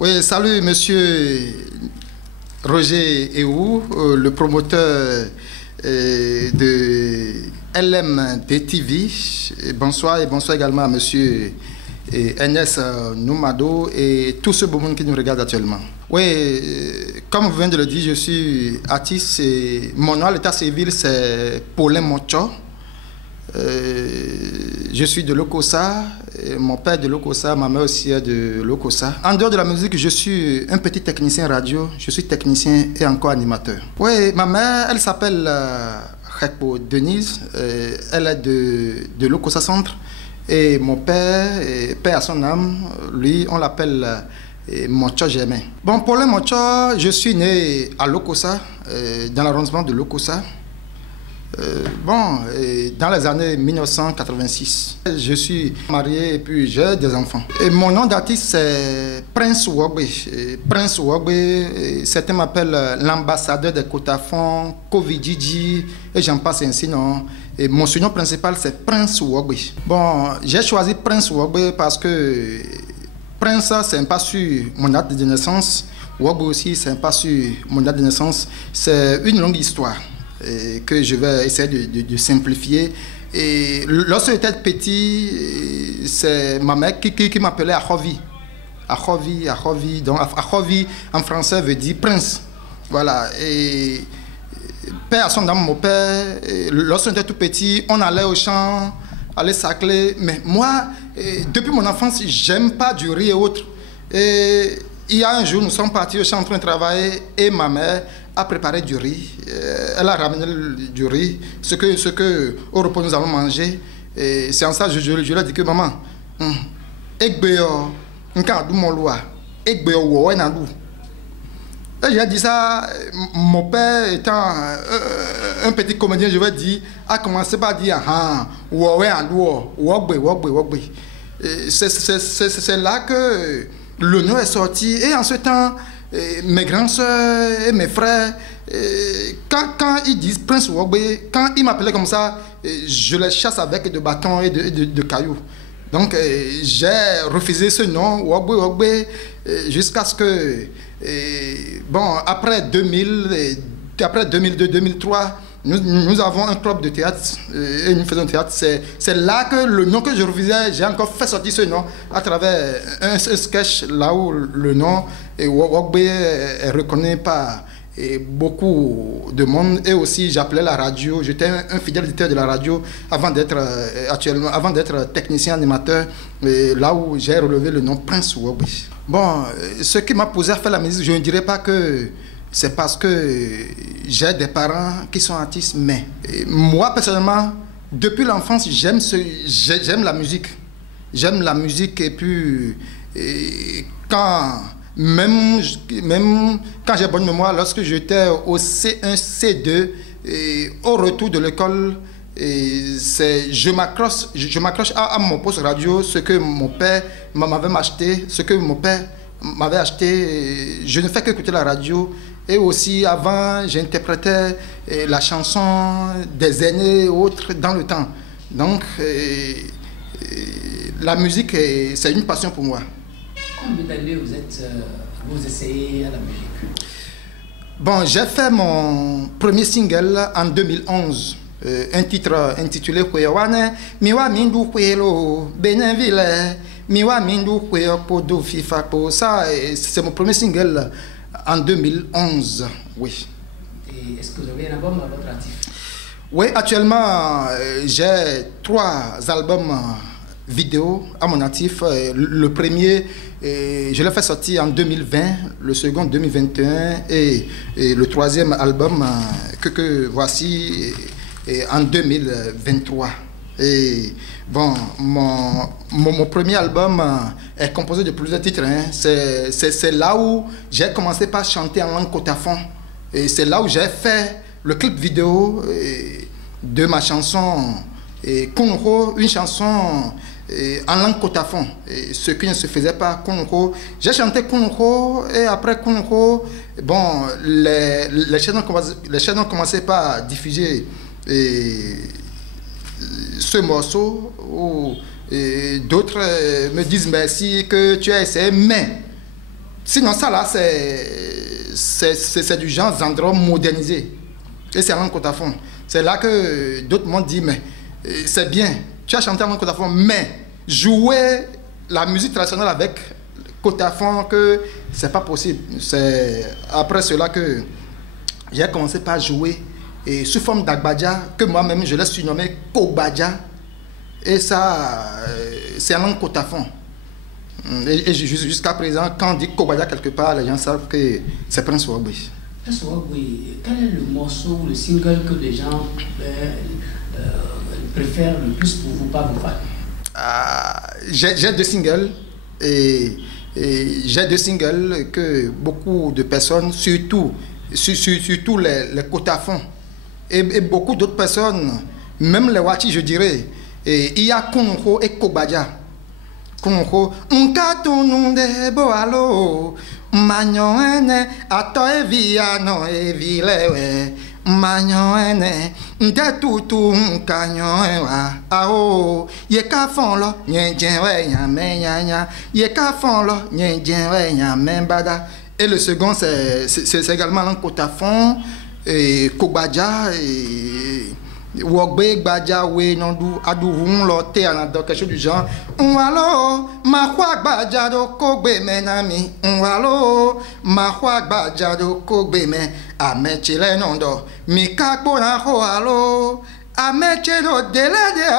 Oui, salut monsieur Roger Ehou, le promoteur de LMDTV. Bonsoir et bonsoir également à monsieur Ernest Noumado et tous ceux beaux monde qui nous regardent actuellement. Oui, comme vous venez de le dire, je suis artiste et mon nom à l'état civil c'est Paulin Mocho. Je suis de Lokossa, mon père est de Lokossa, ma mère aussi est de Lokossa. En dehors de la musique, je suis un petit technicien radio, je suis technicien et encore animateur. Oui, ma mère, elle s'appelle Khekpo Denise, elle est de Lokossa Centre. Et mon père, père à son âme, lui, on l'appelle Mocho Germain. Bon, pour le Mocho, je suis né à Lokossa, dans l'arrondissement de Lokossa. Dans les années 1986, je suis marié et puis j'ai des enfants. Et mon nom d'artiste c'est Prince Ouagbe. Prince Ouagbe, certains m'appellent l'ambassadeur des Kotafon, Covidiji et j'en passe ainsi, non. Et mon surnom principal c'est Prince Ouagbe. Bon, j'ai choisi Prince Ouagbe parce que Prince c'est pas sur mon date de naissance, Ouagbe aussi c'est pas sur mon date de naissance, c'est une longue histoire. Et que je vais essayer de simplifier. Et lorsque j'étais petit, c'est ma mère qui m'appelait Akhovi. Akhovi. Donc Akhovi en français veut dire prince. Voilà. Et père à son âme, mon père, lorsque j'étais tout petit, on allait au champ, aller sacler. Mais moi, depuis mon enfance, j'aime pas du riz et autres. Et il y a un jour, nous sommes partis au champ en train de travailler et ma mère a préparé du riz. Elle a ramené du riz, ce que au repas nous allons manger. Et c'est en ça que je lui ai dit que maman, et j'ai dit ça, mon père étant un petit comédien, je vais dire, a commencé par dire c'est là que le nom est sorti. Et en ce temps, mes grands soeurs et mes frères, quand ils disent Prince Ouagbe, quand ils m'appelaient comme ça, je les chasse avec des bâtons et de cailloux. Donc j'ai refusé ce nom, Ouagbe, jusqu'à ce que, après 2002-2003, nous avons un club de théâtre et nous faisons théâtre. C'est là que le nom que je refusais, j'ai encore fait sortir ce nom à travers un sketch là où le nom Ouagbe est reconnu par beaucoup de monde. Et aussi j'appelais la radio, j'étais un fidèle auditeur de la radio avant d'être technicien animateur, là où j'ai relevé le nom Prince Ouagbe. Bon, ce qui m'a posé à faire la musique, je ne dirais pas que c'est parce que j'ai des parents qui sont artistes, mais moi personnellement, depuis l'enfance, j'aime la musique. J'aime la musique et puis même quand j'ai bonne mémoire, lorsque j'étais au C1, C2, au retour de l'école, je m'accroche à mon poste radio, ce que mon père m'avait acheté, je ne fais qu'écouter la radio. Et aussi, avant, j'interprétais la chanson des aînés et autres dans le temps. Donc, la musique, c'est une passion pour moi. Combien d'années vous essayez à la musique? Bon, j'ai fait mon premier single en 2011. Un titre intitulé Kwewane, Miwa Mindu Kwelo, Beneville, Miwa Mindu Kweo Podo FIFA. Ça, c'est mon premier single en 2011, oui. Et est-ce que vous avez un album à votre actif? Oui, actuellement, j'ai 3 albums vidéo à mon actif. Le premier, je l'ai fait sortir en 2020, le second 2021 et le troisième album que voici en 2023. Et bon, mon premier album est composé de plusieurs titres. Hein. C'est là où j'ai commencé par chanter en langue Kotafon. Et c'est là où j'ai fait le clip vidéo de ma chanson Konoko, une chanson en langue Kotafon. Ce qui ne se faisait pas Konoko. J'ai chanté Konoko et après Konoko, bon, les chaînes ont commencé par diffuser ce morceau où d'autres me disent merci que tu as essayé, mais Sinon, ça là, c'est du genre Zandro modernisé. Et c'est en langue Kotafon. C'est là que d'autres m'ont dit, mais c'est bien, tu as chanté en langue Kotafon, mais jouer la musique traditionnelle avec Kotafon, que c'est pas possible. C'est après cela que j'ai commencé par jouer et sous forme d'Agbadja, que moi-même je l'ai surnommé Kobadja. Et ça, c'est en langue Kotafon. Et jusqu'à présent, quand on dit Kobadja quelque part, les gens savent que c'est Prince Ouagbé. Prince Ouagbé, quel est le morceau, le single que les gens préfèrent le plus pour vous, pas vous faire? J'ai deux singles. Et j'ai deux singles que beaucoup de personnes, surtout les Kotafon, et beaucoup d'autres personnes, même les Wati, je dirais, il y a Kongo et Kobadja. Kongo, Nkatununde boalo, Magnoene, Ato e Viano e Vilewe, Magnoene, Ndetutu Nkanyoewa, Ao, Yeka Fonlo, Nyenjenwe Nyamenyanya, Yeka Fonlo, Nyenjenwe Nyamenbada. Et le second, c'est également un Kotafon, et Kobadja, et Wogbe Gbadja we nondu aduhun lo te anado quelque chose du genre. Nwalo ma kwa Gbadja do kogbe menami. Nwalo ma kwa Gbadja do kogbe me amechile nondo. Mi kakpo na ho alo ameche do delede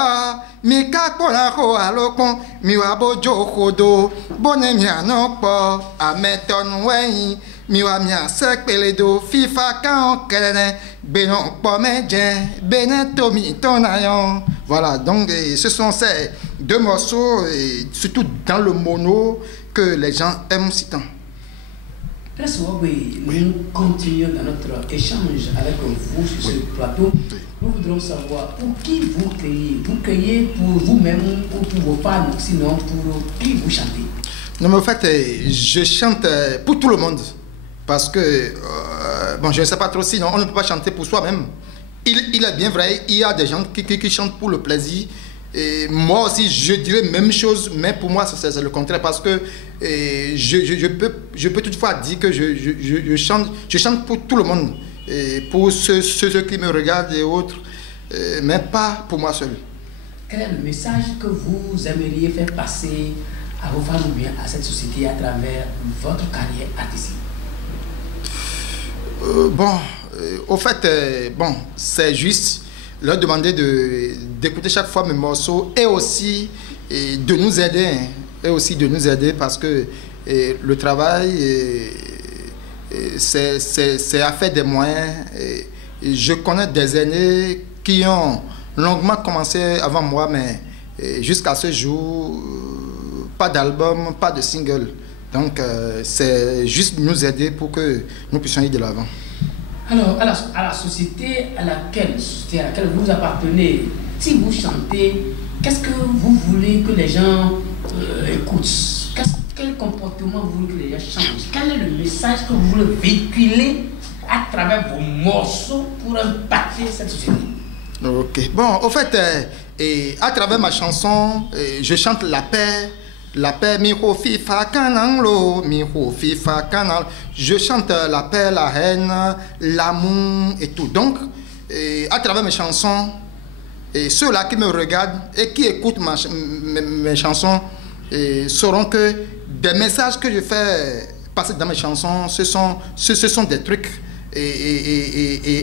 mi kakpo na ho alo kon mi wabo jokodo bone mi anokpo ameton weyin mi wa mi asekpele do fifa kan kelene benon pomejen benetomi tonayon. Voilà, donc ce sont ces deux morceaux, et surtout dans le mono, que les gens aiment si tant. Prince Ouagbé, nous continuons dans notre échange avec vous sur ce plateau. Nous voudrons savoir pour qui vous créez. Vous créez pour vous-même ou pour vos fans, sinon pour qui vous chantez? Non, mais en fait, je chante pour tout le monde. Parce que, bon, je ne sais pas trop, sinon on ne peut pas chanter pour soi-même. Il est bien vrai, il y a des gens qui chantent pour le plaisir. Et moi aussi, je dirais même chose, mais pour moi, c'est le contraire. Parce que je peux toutefois dire que je chante pour tout le monde. Et pour ceux qui me regardent et autres, mais pas pour moi seul. Quel est le message que vous aimeriez faire passer à vos fans ou bien à cette société à travers votre carrière artistique? Bon, au fait, bon, c'est juste leur demander d'écouter chaque fois mes morceaux et aussi de nous aider, hein, et aussi de nous aider parce que le travail, c'est à faire des moyens. Je connais des aînés qui ont longuement commencé avant moi, mais jusqu'à ce jour, pas d'album, pas de single. Donc, c'est juste nous aider pour que nous puissions aller de l'avant. Alors, à la société à laquelle vous appartenez, si vous chantez, qu'est-ce que vous voulez que les gens écoutent? Quel comportement vous voulez que les gens changent? Quel est le message que vous voulez véhiculer à travers vos morceaux pour impacter cette société? Ok. Bon, au fait, à travers ma chanson, je chante la paix. La paix, miho fifa kananglo, miho fifa kanal. Je chante la paix, la haine, l'amour et tout. Donc, à travers mes chansons, et ceux-là qui me regardent et qui écoutent mes chansons sauront que des messages que je fais passer dans mes chansons, ce sont des trucs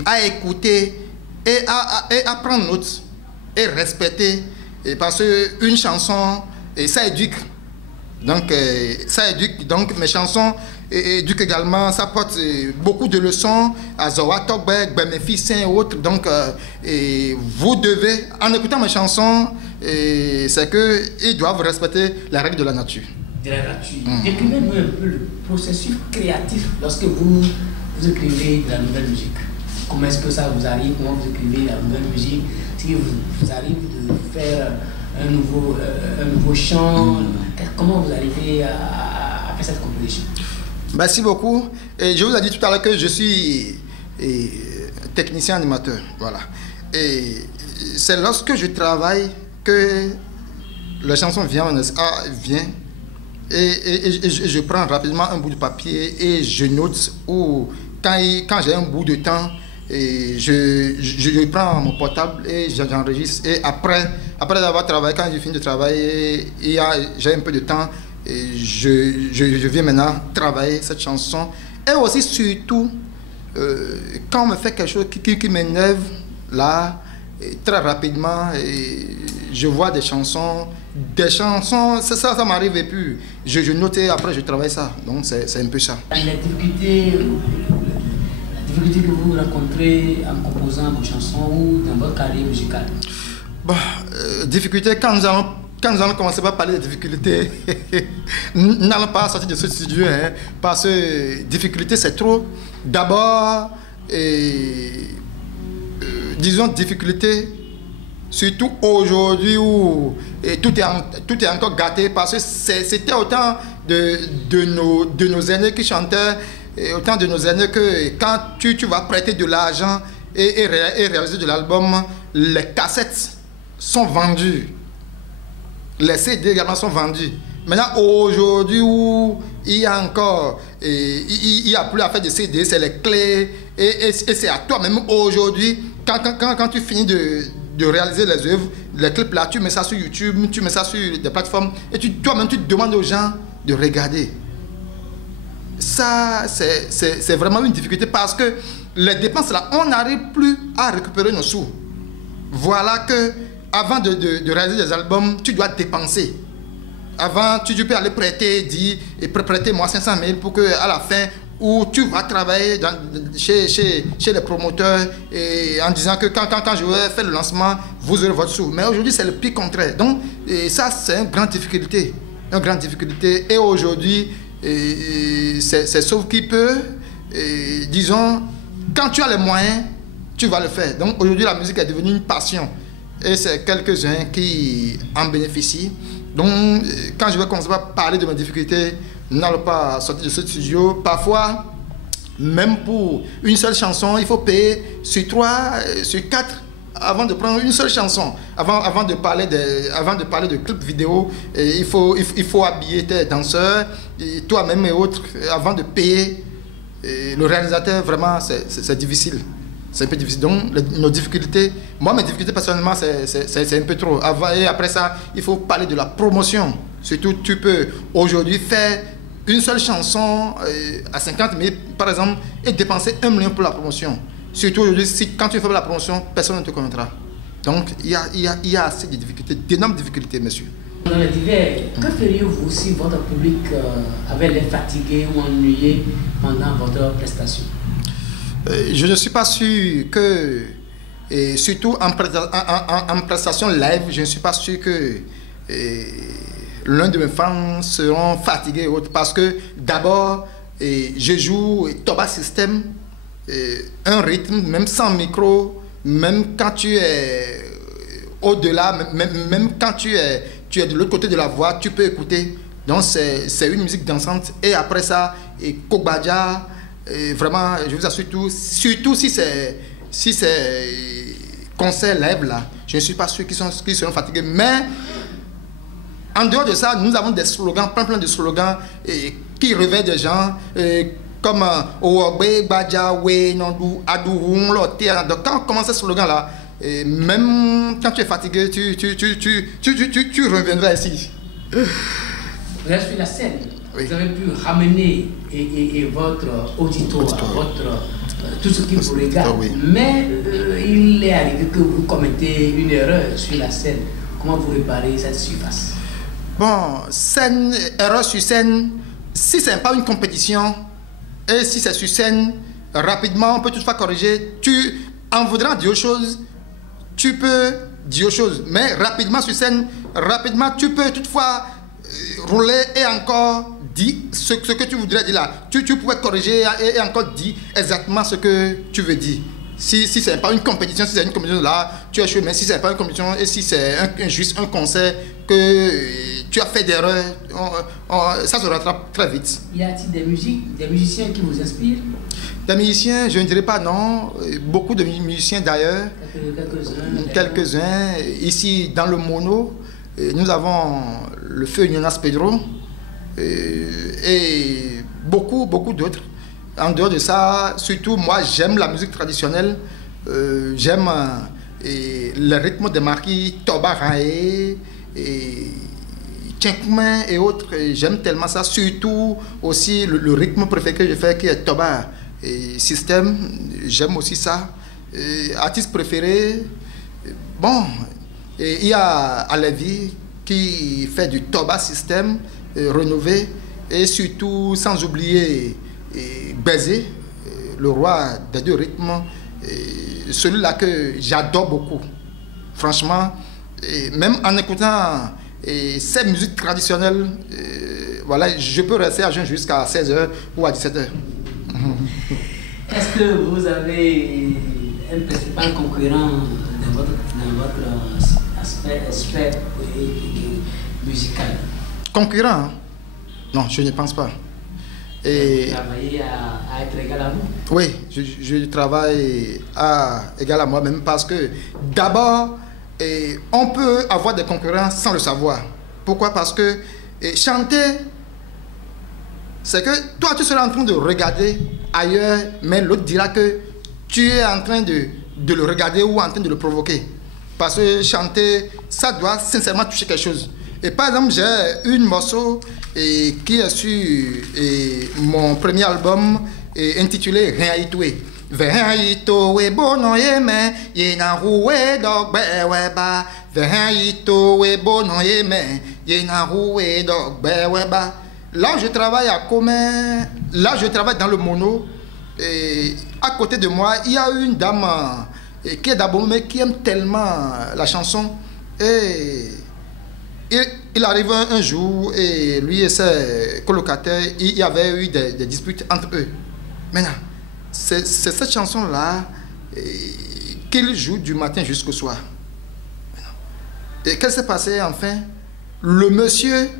à écouter et à prendre note et respecter. Parce qu'une chanson, ça éduque. Donc, ça éduque. Donc, mes chansons éduquent également. Ça porte beaucoup de leçons à Zowa Tokbek, mes fils et autres. Donc, vous devez, en écoutant mes chansons, c'est qu'ils doivent respecter la règle de la nature. De la nature. Décrivez-nous un peu le processus créatif lorsque vous écrivez de la nouvelle musique. Comment est-ce que ça vous arrive? Comment vous écrivez la nouvelle musique? Si vous arrive de faire un nouveau chant, comment vous arrivez à faire cette composition? Merci beaucoup. Et je vous ai dit tout à l'heure que je suis technicien animateur. Voilà. Et c'est lorsque je travaille que la chanson vient. je prends rapidement un bout de papier et je note, ou quand j'ai un bout de temps, et je prends mon portable et j'enregistre. Et après avoir travaillé, quand j'ai fini de travailler, j'ai un peu de temps, et je viens maintenant travailler cette chanson. Et aussi, surtout, quand on me fait quelque chose qui m'énerve, là, très rapidement, je vois des chansons, ça m'arrive, et puis je note et après je travaille ça. Donc c'est un peu ça. Les difficultés que vous rencontrez en composant vos chansons ou dans votre carrière musicale? Difficultés, quand nous allons commencer par parler de difficultés, nous n'allons pas sortir de ce studio, hein, parce que difficultés c'est trop. D'abord, disons difficultés, surtout aujourd'hui où tout est encore gâté, parce que c'était autant de nos aînés qui chantaient, et autant de nos aînés que quand tu vas prêter de l'argent et réaliser de l'album, les cassettes sont vendues, les CD également sont vendus. Maintenant, aujourd'hui où il y a encore, il n'y a plus à faire de CD, c'est les clés, et c'est à toi-même aujourd'hui, quand tu finis de réaliser les œuvres, les clips là, tu mets ça sur YouTube, tu mets ça sur des plateformes, et toi-même tu demandes aux gens de regarder. Ça, c'est vraiment une difficulté, parce que les dépenses là, on n'arrive plus à récupérer nos sous. Voilà que avant de réaliser des albums, tu dois dépenser. Avant, tu peux aller prêtez-moi 500 000 pour qu'à la fin, où tu vas travailler chez les promoteurs, et en disant que quand je vais faire le lancement, vous aurez votre sou. Mais aujourd'hui, c'est le pire contraire. Donc, ça, c'est une grande difficulté. Une grande difficulté. Et aujourd'hui, c'est sauf qui peut. Disons, quand tu as les moyens, tu vas le faire. Donc, aujourd'hui, la musique est devenue une passion. Et c'est quelques-uns qui en bénéficient. Donc, quand je vais commencer à parler de mes difficultés, n'allons pas sortir de ce studio. Parfois, même pour une seule chanson, il faut payer sur 3, sur 4 avant de prendre une seule chanson. Avant de parler de clips vidéo, il faut habiller tes danseurs, toi-même et autres, avant de payer. Le réalisateur, vraiment, c'est difficile. C'est un peu difficile. Donc, nos difficultés, moi, mes difficultés personnellement, c'est un peu trop. Et après ça, il faut parler de la promotion. Surtout, tu peux aujourd'hui faire une seule chanson à 50 000, par exemple, et dépenser 1 million pour la promotion. Surtout aujourd'hui, quand tu fais la promotion, personne ne te connaîtra. Donc, il y a assez de difficultés, d'énormes difficultés, monsieur. Dans les divers, que feriez-vous si votre public avait l'air fatigué ou ennuyé pendant votre prestation? Je ne suis pas sûr que, et surtout en prestation live, je ne suis pas sûr que l'un de mes fans seront fatigués ou autre, parce que d'abord, je joue Toba System, un rythme, même sans micro, même quand tu es au-delà, même quand tu es de l'autre côté de la voix, tu peux écouter. Donc c'est une musique dansante. Et après ça, Kogbaja, vraiment, je vous assure, surtout si c'est concert live là, je ne suis pas sûr qu'ils seront fatigués. Mais en dehors de ça, nous avons des slogans, plein de slogans qui réveillent des gens, comme Ouogbe, Badja, We, Nondou, Adou, Loté. Donc quand on commence ce slogan là, même quand tu es fatigué, tu reviendras ici. Vous êtes sur la scène. Oui. Vous avez pu ramener votre auditoire, tout ce qui vous regarde. Oui. Mais il est arrivé que vous commettez une erreur sur la scène. Comment vous réparez cette surface? Bon, erreur sur scène, si ce n'est pas une compétition, et si c'est sur scène, rapidement, on peut toutefois corriger. Tu en voudras dire autre chose, tu peux dire autre chose. Mais rapidement sur scène, rapidement, tu peux toutefois rouler et encore dire ce que tu voudrais dire là. Tu pouvais corriger et encore dire exactement ce que tu veux dire. Si ce n'est pas une compétition, si c'est une compétition là, tu as joué, mais si ce n'est pas une compétition et si c'est juste un concert que tu as fait d'erreur, ça se rattrape très vite. Y a-t-il des musiciens qui vous inspirent? Des musiciens, je ne dirais pas non. Beaucoup de musiciens d'ailleurs. Quelques-uns. Ici, dans le mono, nous avons le feu Jonas Pedro. et beaucoup d'autres. En dehors de ça, surtout moi j'aime la musique traditionnelle, j'aime le rythme de marquis Toba Rae et Tchenkoumen et autres, j'aime tellement ça, surtout aussi le rythme préféré que je fais qui est Toba et System, j'aime aussi ça. Artiste préféré, bon, il y a Alevi qui fait du Toba System rénové et surtout sans oublier Bézé, le roi des deux rythmes, celui-là que j'adore beaucoup, franchement, même en écoutant ces musiques traditionnelles, voilà, je peux rester à jeun jusqu'à 16h ou à 17h. Est-ce que vous avez un principal concurrent dans votre aspect musical? Concurrent? Non, je ne pense pas. Vous travaillez à être égal à vous? Oui, je travaille à égal à moi-même parce que d'abord, on peut avoir des concurrents sans le savoir. Pourquoi? Parce que chanter, c'est que toi tu seras en train de regarder ailleurs, mais l'autre dira que tu es en train de le regarder ou en train de le provoquer. Parce que chanter, ça doit sincèrement toucher quelque chose. Et par exemple, j'ai une morceau qui est sur mon premier album intitulé Réaïtoué. Réaïtoué bono yeme yena roué dogbe weba. Réaïtoué bono yeme yena roué dogbe weba. Là je travaille à Commun, là je travaille dans le mono. Et à côté de moi, il y a une dame qui est d'abord mais qui aime tellement la chanson. Et il arrive un jour et lui et ses colocataires, il y avait eu des disputes entre eux. Maintenant, c'est cette chanson-là qu'il joue du matin jusqu'au soir. Et qu'est-ce qui s'est passé enfin? Le monsieur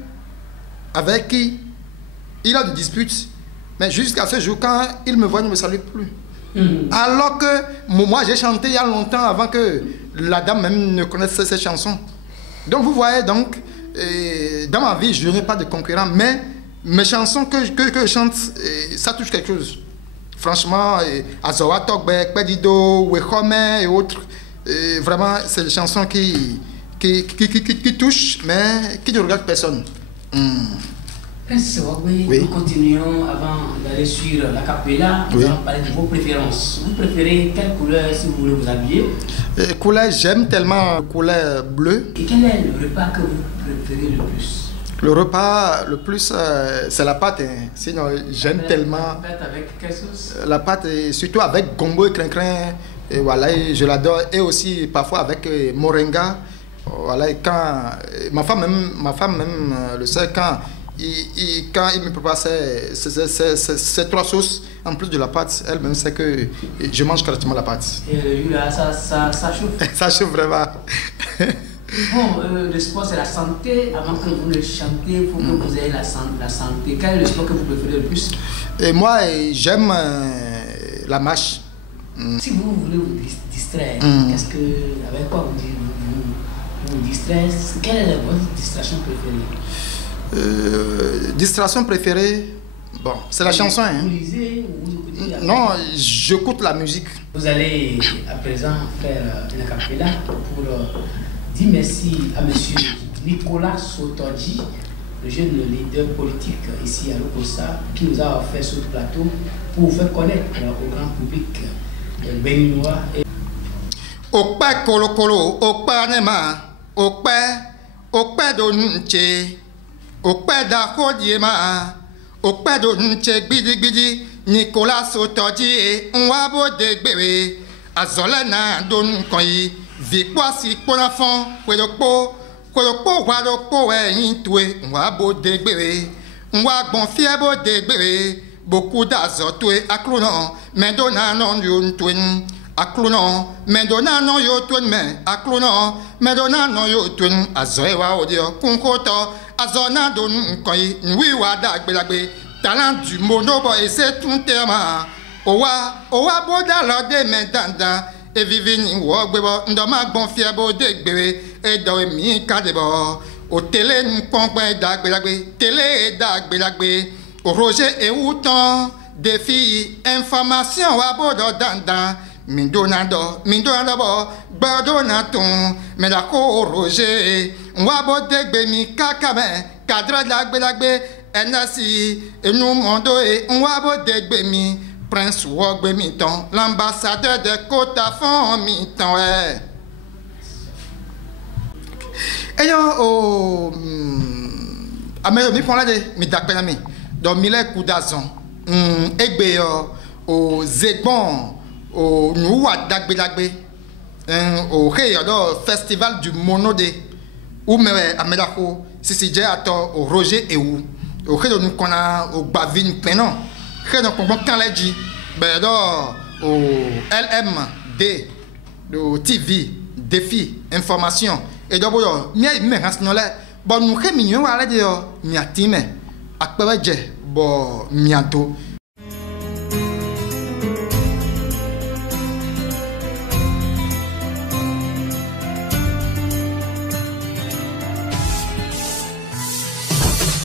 avec qui il a des disputes, mais jusqu'à ce jour, quand il me voit, il ne me salue plus. Alors que moi, j'ai chanté il y a longtemps avant que la dame même ne connaisse cette chanson. Donc vous voyez, donc, dans ma vie, je n'ai pas de concurrent, mais mes chansons que je chante, ça touche quelque chose. Franchement, Azoa Togbe, Pedido, Wekome et autres, vraiment, c'est des chansons qui touchent, mais qui ne regardent personne. Oui. Nous continuons avant d'aller sur la cappella. Nous allons parler de vos préférences. Vous préférez quelle couleur si vous voulez vous habiller? Couleur, j'aime tellement la couleur bleue. Et quel est le repas que vous préférez le plus? Le repas le plus, c'est la pâte. Hein. Sinon, j'aime tellement. La pâte avec quelle sauce? La pâte, surtout avec gombo et crin-crin. Et voilà, je l'adore. Et aussi parfois avec moringa. Voilà, et quand ma femme même le sait, quand il me prépare ces trois sauces, en plus de la pâte, elle-même sait que je mange correctement la pâte. Et là, ça chauffe. Ça chauffe vraiment. Bon, le sport c'est la santé. Avant que vous le chantez, il faut que vous ayez la santé. Quel est le sport que vous préférez le plus? Et moi, j'aime la marche. Si vous voulez vous distraire, avec quoi vous distraire? Quelle est votre distraction préférée? Distraction préférée, bon, c'est la chanson. Hein. Vous lisez ou vous écoutez? Non, j'écoute la musique. Vous allez à présent faire une cappella pour dire merci à monsieur Nicolas Sotorji, le jeune leader politique ici à Lokossa, qui nous a offert ce plateau pour vous faire connaître au grand public béninois. Okpe kolokolo, okpe anema, okpe donche. Okpe da kodiema, okpe donche gbidi Nicolas Sotorji nwabo de gbere, azole na don koyi, vikwa si pona fon, kwedokpo wadokpo intwe nwabo de gbere, nwagbon fiebo de gbere, beaucoup d'azotwe aklono, mendona non yontwen. Akluno, medona no yo tun me, akluno, medona no yo tun, azoewa odio, kunkoto, azona don koi, nwiwa da gbelagbe, talent du monobo et c'est tout tema. Owa boda lo de medanda, e vivini wo gbebo, ndoma bon fiebo de gbere, e do mi kadebo. au télé nous pompons d'agbe télé d'agbe au Roger et Outon défi information wa bodo dandan mindonado bo bodonaton mais la ko Roger wa bodegbe mi kakame cadre d'agbe enasi et nous mondo et wa bodegbe mi Prince Wogbe Miton, l'ambassadeur de Côte d'Afon Miton. Et yo, amelo mi pon la de mi dakpena mi. Donc mi le Koudazon, egbe yo, au Zegbon, au Nouwa dagbe, au Réyo do festival du Monodé, ou me amelako, si j'ai ato au Roger et où, au Réyo nous kona au Bavine Penon. Donc, quand on dit, au LMD, au TV, défi, information, et donc, nous avons